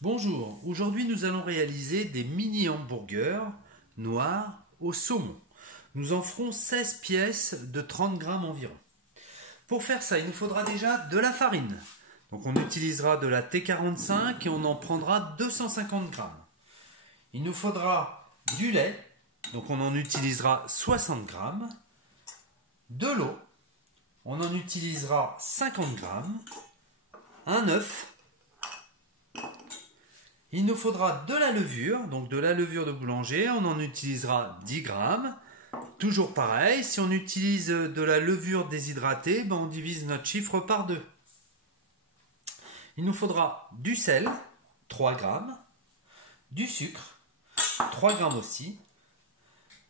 Bonjour, aujourd'hui nous allons réaliser des mini hamburgers noirs au saumon. Nous en ferons 16 pièces de 30 grammes environ. Pour faire ça, il nous faudra déjà de la farine. Donc on utilisera de la T45 et on en prendra 250 grammes. Il nous faudra du lait, donc on en utilisera 60 grammes. De l'eau, on en utilisera 50 grammes. Un œuf. Il nous faudra de la levure, donc de la levure de boulanger, on en utilisera 10 grammes. Toujours pareil, si on utilise de la levure déshydratée, on divise notre chiffre par 2. Il nous faudra du sel, 3 grammes, du sucre, 3 grammes aussi,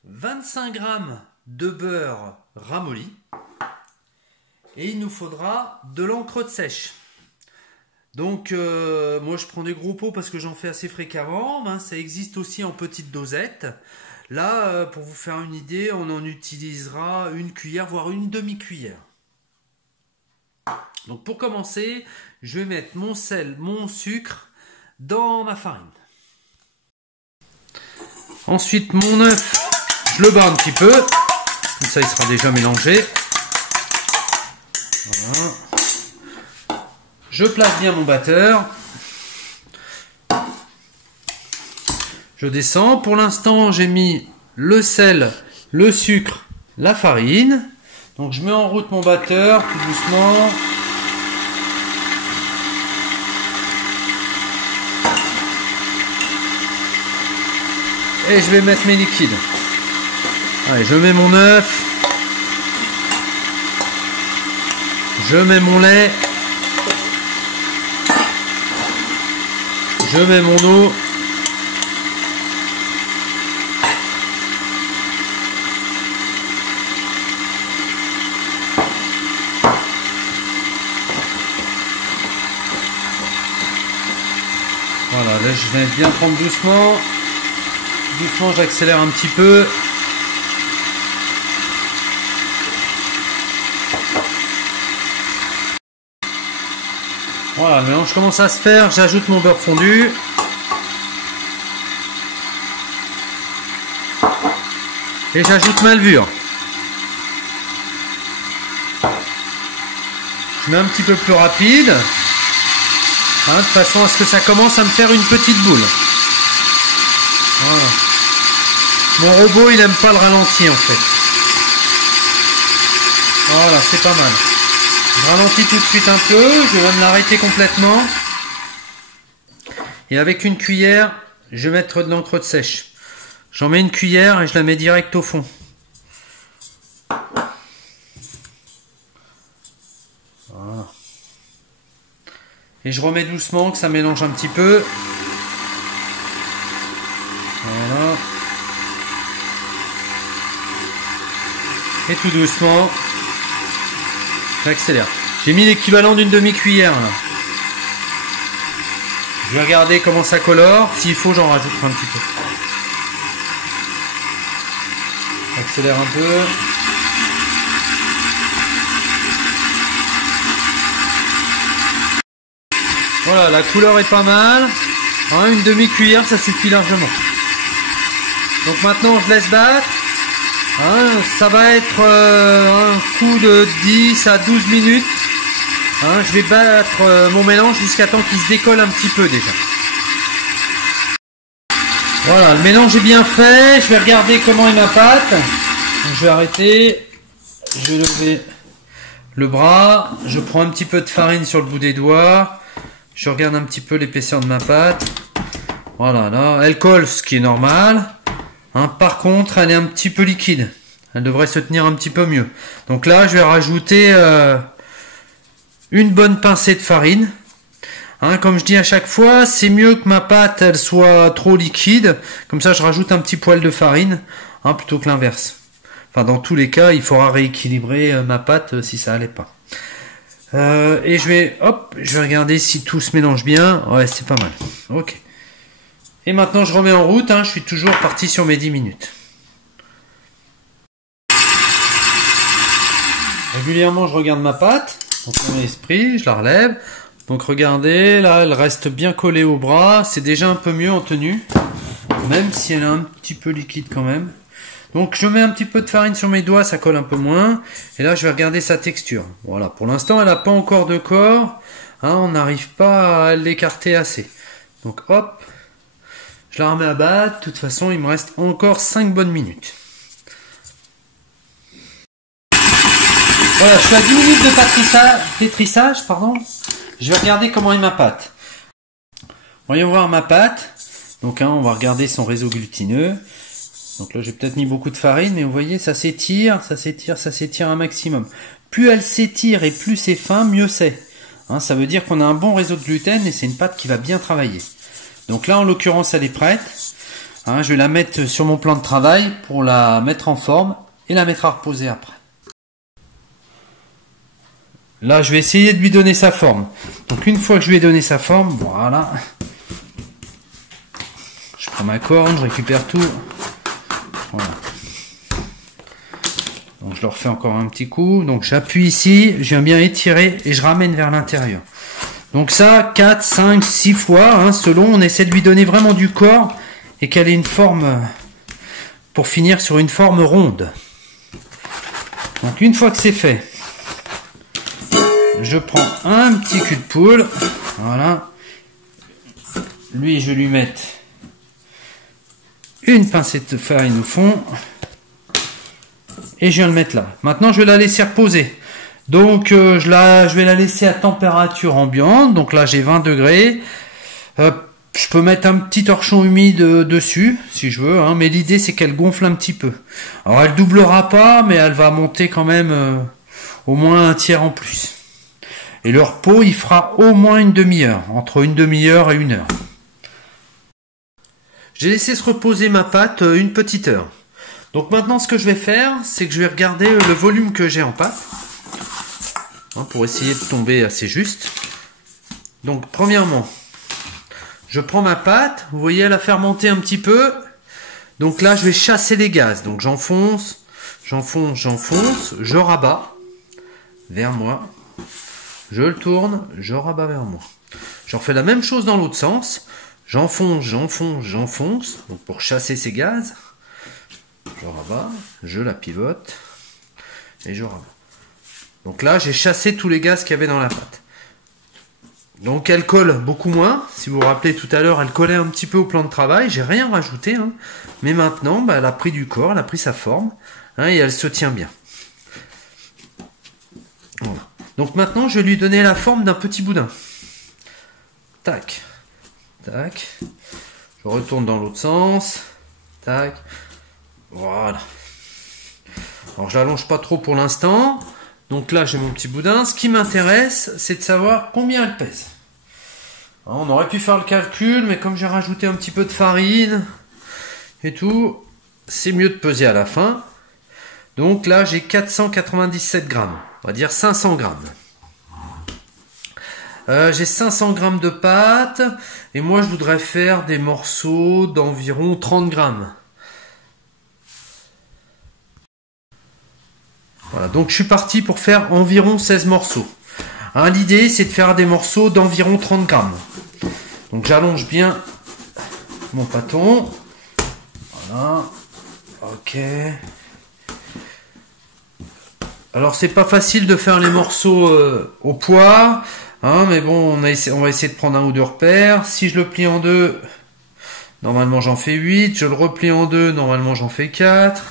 25 grammes de beurre ramolli, et il nous faudra de l'encre de sèche. Donc moi je prends des gros pots parce que j'en fais assez fréquemment, ça existe aussi en petites dosettes. Là, pour vous faire une idée, on en utilisera une cuillère, voire une demi-cuillère. Donc pour commencer, je vais mettre mon sel, mon sucre dans ma farine. Ensuite mon œuf, je le bats un petit peu, comme ça il sera déjà mélangé. Voilà. Je place bien mon batteur. Je descends. Pour l'instant, j'ai mis le sel, le sucre, la farine. Donc je mets en route mon batteur tout doucement. Et je vais mettre mes liquides. Allez, je mets mon œuf. Je mets mon lait. Je mets mon eau. Voilà, là je vais bien prendre doucement. Doucement, j'accélère un petit peu. Voilà, le mélange commence à se faire, j'ajoute mon beurre fondu. Et j'ajoute ma levure. Je mets un petit peu plus rapide. De façon à ce que ça commence à me faire une petite boule. Voilà. Mon robot, il n'aime pas le ralenti en fait. Voilà, c'est pas mal. Je ralentis tout de suite un peu, je vais même l'arrêter complètement. Et avec une cuillère, je vais mettre de l'encre de sèche. J'en mets une cuillère et je la mets direct au fond. Voilà. Et je remets doucement, que ça mélange un petit peu. Voilà. Et tout doucement, j'accélère. J'ai mis l'équivalent d'une demi-cuillère là. Je vais regarder comment ça colore. S'il faut, j'en rajouterai un petit peu. J'accélère un peu. Voilà, la couleur est pas mal. Une demi-cuillère, ça suffit largement. Donc maintenant, je laisse battre. Ça va être un coup de 10 à 12 minutes. Je vais battre mon mélange jusqu'à temps qu'il se décolle un petit peu déjà. Voilà, le mélange est bien fait. Je vais regarder comment est ma pâte. Donc, je vais arrêter. Je vais lever le bras. Je prends un petit peu de farine sur le bout des doigts. Je regarde un petit peu l'épaisseur de ma pâte. Voilà, là, elle colle, ce qui est normal. Par contre, elle est un petit peu liquide. Elle devrait se tenir un petit peu mieux. Donc là, je vais rajouter une bonne pincée de farine. Comme je dis à chaque fois, c'est mieux que ma pâte elle soit trop liquide. Comme ça, je rajoute un petit poil de farine plutôt que l'inverse. Enfin, dans tous les cas, il faudra rééquilibrer ma pâte si ça allait pas. Et je vais regarder si tout se mélange bien. Ouais, c'est pas mal. Ok. Et maintenant, je remets en route. Je suis toujours parti sur mes 10 minutes. Régulièrement, je regarde ma pâte. Dans mon esprit, je la relève. Donc regardez, là elle reste bien collée au bras, c'est déjà un peu mieux en tenue, même si elle est un petit peu liquide quand même. Donc je mets un petit peu de farine sur mes doigts, ça colle un peu moins, et là je vais regarder sa texture. Voilà, pour l'instant elle n'a pas encore de corps, hein, on n'arrive pas à l'écarter assez. Donc hop, je la remets à battre, de toute façon il me reste encore 5 bonnes minutes. Voilà, je suis à 10 minutes de pétrissage, pardon. Je vais regarder comment est ma pâte. Voyons voir ma pâte. Donc hein, on va regarder son réseau glutineux. Donc là j'ai peut-être mis beaucoup de farine, mais vous voyez ça s'étire, ça s'étire, ça s'étire un maximum. Plus elle s'étire et plus c'est fin, mieux c'est. Hein, ça veut dire qu'on a un bon réseau de gluten et c'est une pâte qui va bien travailler. Donc là en l'occurrence elle est prête. Hein, je vais la mettre sur mon plan de travail pour la mettre en forme et la mettre à reposer après. Là, je vais essayer de lui donner sa forme. Donc, une fois que je lui ai donné sa forme, voilà. Je prends ma corne, je récupère tout. Voilà. Donc, je le refais encore un petit coup. Donc, j'appuie ici, je viens bien étirer et je ramène vers l'intérieur. Donc, ça, 4, 5, 6 fois, hein, selon, on essaie de lui donner vraiment du corps et qu'elle ait une forme, pour finir sur une forme ronde. Donc, une fois que c'est fait, je prends un petit cul de poule, voilà, lui je vais lui mettre une pincée de farine au fond, et je viens le mettre là. Maintenant je vais la laisser reposer, donc je vais la laisser à température ambiante, donc là j'ai 20 degrés, je peux mettre un petit torchon humide dessus, si je veux, hein, mais l'idée c'est qu'elle gonfle un petit peu. Alors elle doublera pas, mais elle va monter quand même au moins un tiers en plus. Et le repos, il fera au moins une demi-heure, entre une demi-heure et 1 heure. J'ai laissé se reposer ma pâte une petite heure. Donc maintenant, ce que je vais faire, c'est que je vais regarder le volume que j'ai en pâte, hein, pour essayer de tomber assez juste. Donc premièrement, je prends ma pâte, vous voyez, elle a fermenté un petit peu. Donc là, je vais chasser les gaz. Donc j'enfonce, j'enfonce, j'enfonce, je rabats vers moi. Je le tourne, je rabats vers moi. Je refais la même chose dans l'autre sens. J'enfonce, j'enfonce, j'enfonce. Donc pour chasser ces gaz, je rabats, je la pivote et je rabats. Donc là, j'ai chassé tous les gaz qu'il y avait dans la pâte. Donc elle colle beaucoup moins. Si vous vous rappelez tout à l'heure, elle collait un petit peu au plan de travail. J'ai rien rajouté, hein. Mais maintenant, bah, elle a pris du corps, elle a pris sa forme, hein, et elle se tient bien. Voilà. Donc maintenant, je vais lui donner la forme d'un petit boudin. Tac, tac. Je retourne dans l'autre sens. Tac. Voilà. Alors, je l'allonge pas trop pour l'instant. Donc là, j'ai mon petit boudin. Ce qui m'intéresse, c'est de savoir combien elle pèse. Alors, on aurait pu faire le calcul, mais comme j'ai rajouté un petit peu de farine et tout, c'est mieux de peser à la fin. Donc là, j'ai 497 grammes. On va dire 500 grammes. J'ai 500 grammes de pâte. Et moi, je voudrais faire des morceaux d'environ 30 grammes. Voilà, donc je suis parti pour faire environ 16 morceaux. Hein, l'idée, c'est de faire des morceaux d'environ 30 grammes. Donc j'allonge bien mon pâton. Voilà. Ok. Alors c'est pas facile de faire les morceaux au poids, hein, mais bon, on va essayer de prendre un ou deux repères. Si je le plie en deux, normalement j'en fais 8. Je le replie en deux, normalement j'en fais 4.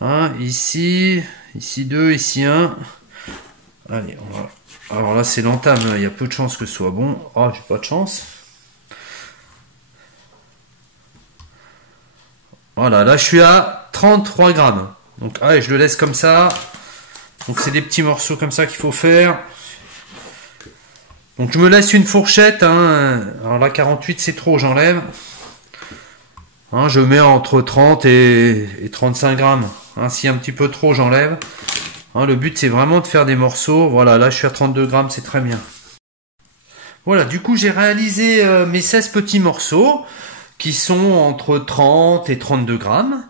Hein, ici 2, ici 1. Allez, on va... Alors là c'est l'entame, il y a peu de chances que ce soit bon. Oh, j'ai pas de chance. Voilà, là je suis à 33 grammes. Donc allez, je le laisse comme ça. Donc c'est des petits morceaux comme ça qu'il faut faire. Donc je me laisse une fourchette. Hein. Alors là 48 c'est trop, j'enlève. Hein, je mets entre 30 et 35 grammes. Hein, si un petit peu trop, j'enlève. Hein, le but c'est vraiment de faire des morceaux. Voilà, là je suis à 32 grammes, c'est très bien. Voilà, du coup j'ai réalisé mes 16 petits morceaux qui sont entre 30 et 32 grammes.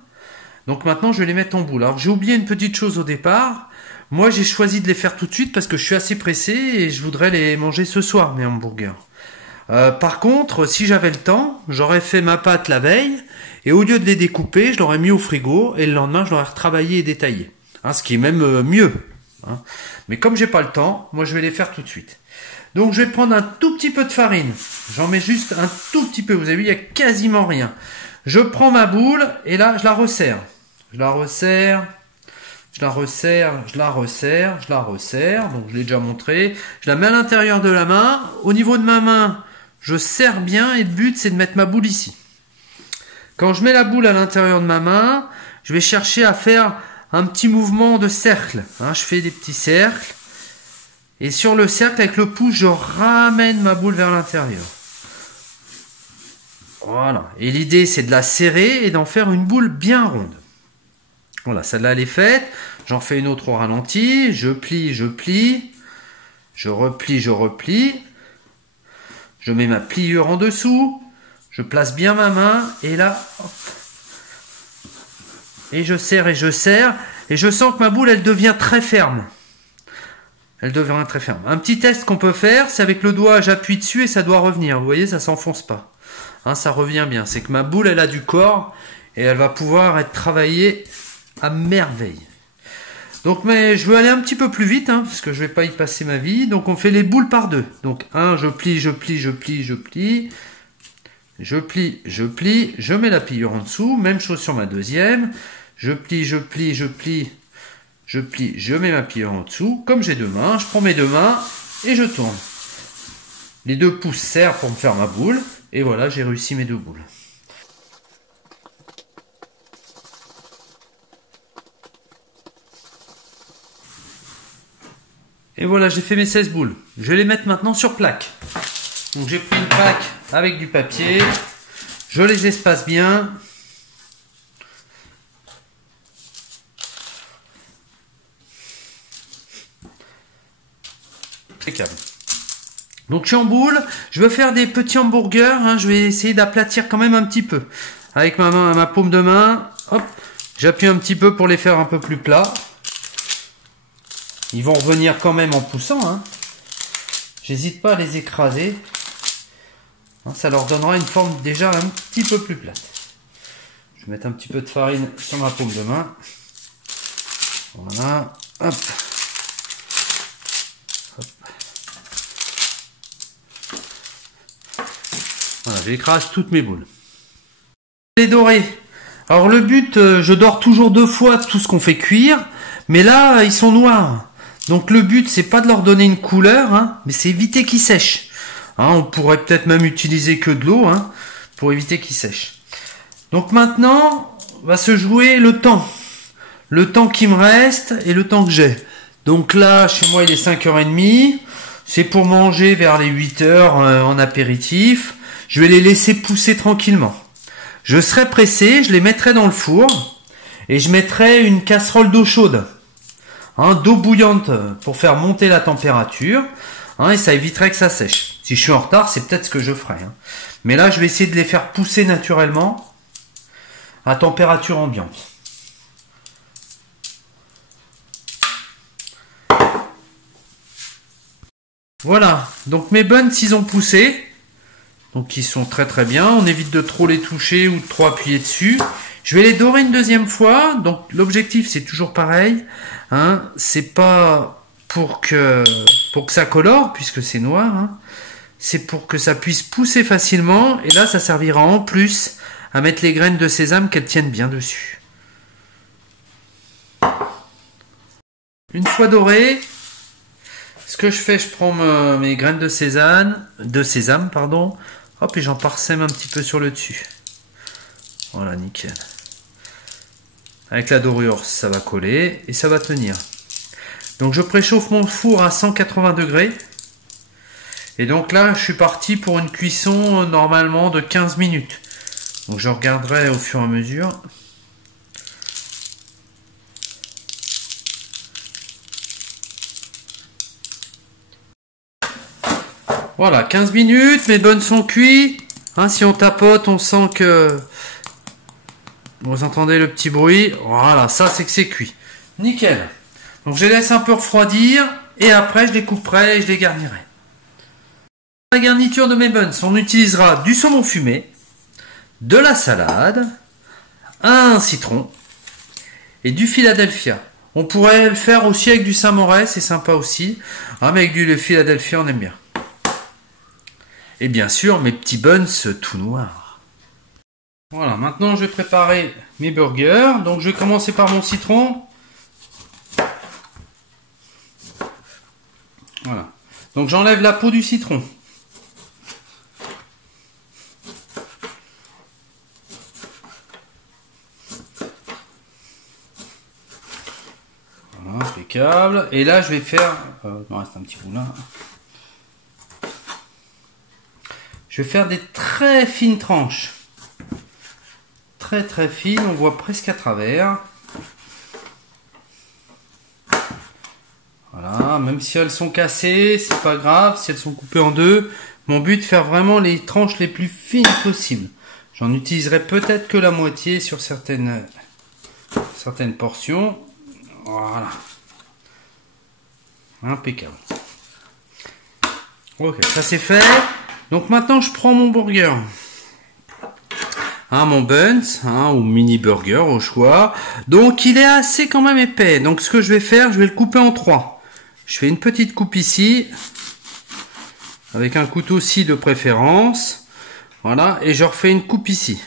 Donc maintenant je vais les mettre en boule. Alors j'ai oublié une petite chose au départ. Moi, j'ai choisi de les faire tout de suite parce que je suis assez pressé et je voudrais les manger ce soir, mes hamburgers. Par contre, si j'avais le temps, j'aurais fait ma pâte la veille et au lieu de les découper, je l'aurais mis au frigo et le lendemain, je l'aurais retravaillé et détaillé. Hein, ce qui est même mieux. Hein. Mais comme j'ai pas le temps, moi, je vais les faire tout de suite. Donc, je vais prendre un tout petit peu de farine. J'en mets juste un tout petit peu. Vous avez vu, il n'y a quasiment rien. Je prends ma boule et là, je la resserre. Je la resserre. Je la resserre, je la resserre, je la resserre, donc je l'ai déjà montré. Je la mets à l'intérieur de la main. Au niveau de ma main, je serre bien et le but c'est de mettre ma boule ici. Quand je mets la boule à l'intérieur de ma main, je vais chercher à faire un petit mouvement de cercle. Hein, je fais des petits cercles. Et sur le cercle, avec le pouce, je ramène ma boule vers l'intérieur. Voilà. Et l'idée c'est de la serrer et d'en faire une boule bien ronde. Voilà, celle-là elle est faite. J'en fais une autre au ralenti. Je plie, je plie. Je replie, je replie. Je mets ma pliure en dessous. Je place bien ma main. Et là, hop. Et je serre et je serre. Et je sens que ma boule, elle devient très ferme. Elle devient très ferme. Un petit test qu'on peut faire, c'est avec le doigt, j'appuie dessus et ça doit revenir. Vous voyez, ça s'enfonce pas. Hein, ça revient bien. C'est que ma boule, elle a du corps. Et elle va pouvoir être travaillée à merveille. Donc, mais je veux aller un petit peu plus vite, hein, parce que je vais pas y passer ma vie. Donc, on fait les boules par deux. Donc, un, je plie, je plie, je plie, je plie. Je plie, je plie. Je mets la pliure en dessous. Même chose sur ma deuxième. Je plie, je plie, je plie. Je plie, je mets ma pliure en dessous. Comme j'ai deux mains, je prends mes deux mains et je tourne. Les deux pouces serrent pour me faire ma boule. Et voilà, j'ai réussi mes deux boules. Et voilà, j'ai fait mes 16 boules. Je vais les mettre maintenant sur plaque. Donc j'ai pris une plaque avec du papier. Je les espace bien. Impeccable. Donc je suis en boule. Je veux faire des petits hamburgers. Hein. Je vais essayer d'aplatir quand même un petit peu. Avec ma main, ma paume de main. Hop. J'appuie un petit peu pour les faire un peu plus plats. Ils vont revenir quand même en poussant. Hein. J'hésite pas à les écraser. Hein, ça leur donnera une forme déjà un petit peu plus plate. Je vais mettre un petit peu de farine sur ma paume de main. Voilà. Hop. Hop. Voilà, j'écrase toutes mes boules. Les dorer. Alors le but, je dore toujours 2 fois tout ce qu'on fait cuire. Mais là, ils sont noirs. Donc le but, c'est pas de leur donner une couleur, hein, mais c'est éviter qu'ils sèchent. Hein, on pourrait peut-être même utiliser que de l'eau, hein, pour éviter qu'ils sèchent. Donc maintenant, va se jouer le temps. Le temps qui me reste et le temps que j'ai. Donc là, chez moi, il est 5h30. C'est pour manger vers les 8h en apéritif. Je vais les laisser pousser tranquillement. Je serai pressé, je les mettrai dans le four. Et je mettrai une casserole d'eau chaude. Hein, d'eau bouillante pour faire monter la température. Hein, et ça éviterait que ça sèche. Si je suis en retard, c'est peut-être ce que je ferai. Hein. Mais là, je vais essayer de les faire pousser naturellement à température ambiante. Voilà. Donc mes buns, ils ont poussé. Donc ils sont très très bien. On évite de trop les toucher ou de trop appuyer dessus. Je vais les dorer une deuxième fois. Donc l'objectif c'est toujours pareil. Hein, c'est pas pour que ça colore puisque c'est noir. Hein. C'est pour que ça puisse pousser facilement. Et là ça servira en plus à mettre les graines de sésame qu'elles tiennent bien dessus. Une fois doré, ce que je fais, je prends mes graines de sésame, pardon. Hop, et j'en parsème un petit peu sur le dessus. Voilà, nickel. Avec la dorure, ça va coller et ça va tenir. Donc je préchauffe mon four à 180 degrés. Et donc là, je suis parti pour une cuisson normalement de 15 minutes. Donc je regarderai au fur et à mesure. Voilà, 15 minutes, mes buns sont cuits. Hein, si on tapote, on sent que... Vous entendez le petit bruit. Voilà, ça c'est que c'est cuit. Nickel. Donc je les laisse un peu refroidir et après je les couperai et je les garnirai. Pour la garniture de mes buns, on utilisera du saumon fumé, de la salade, un citron et du Philadelphia. On pourrait le faire aussi avec du Saint-Moré, c'est sympa aussi. Ah, mais avec du Philadelphia, on aime bien. Et bien sûr, mes petits buns tout noirs. Voilà, maintenant je vais préparer mes burgers. Donc je vais commencer par mon citron. Voilà. Donc j'enlève la peau du citron. Voilà, impeccable. Et là je vais faire... il me reste un petit bout là. Je vais faire des très fines tranches. Très très fines, on voit presque à travers. Voilà, même si elles sont cassées, c'est pas grave, si elles sont coupées en deux. Mon but, faire vraiment les tranches les plus fines possibles. J'en utiliserai peut-être que la moitié sur certaines portions. Voilà. Impeccable. Ok, ça c'est fait. Donc maintenant, je prends mon burger. Mon buns, ou mini burger au choix. Donc il est assez quand même épais. Donc ce que je vais faire, je vais le couper en 3. Je fais une petite coupe ici, avec un couteau scie de préférence. Voilà, et je refais une coupe ici.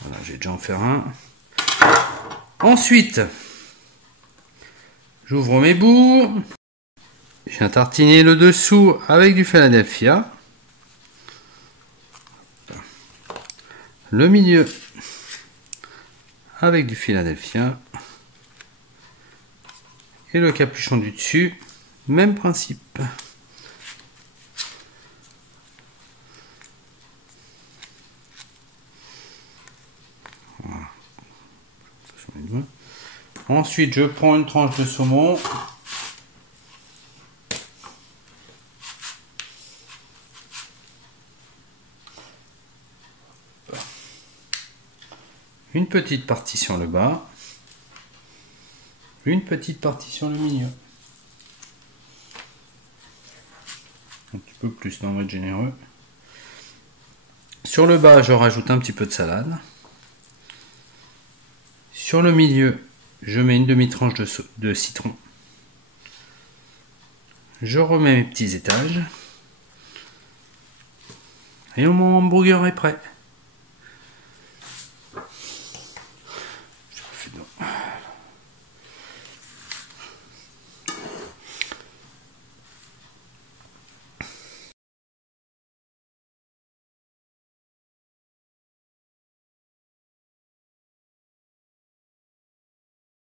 Voilà, j'ai déjà en faire un. Ensuite, j'ouvre mes bouts. Je viens tartiner le dessous avec du Philadelphia. Le milieu avec du Philadelphia. Et le capuchon du dessus, même principe. Voilà. Ensuite, je prends une tranche de saumon. Une petite partie sur le bas. Une petite partie sur le milieu. Un petit peu plus, on va être généreux. Sur le bas, je rajoute un petit peu de salade. Sur le milieu, je mets une demi-tranche de citron. Je remets mes petits étages. Et mon hamburger est prêt.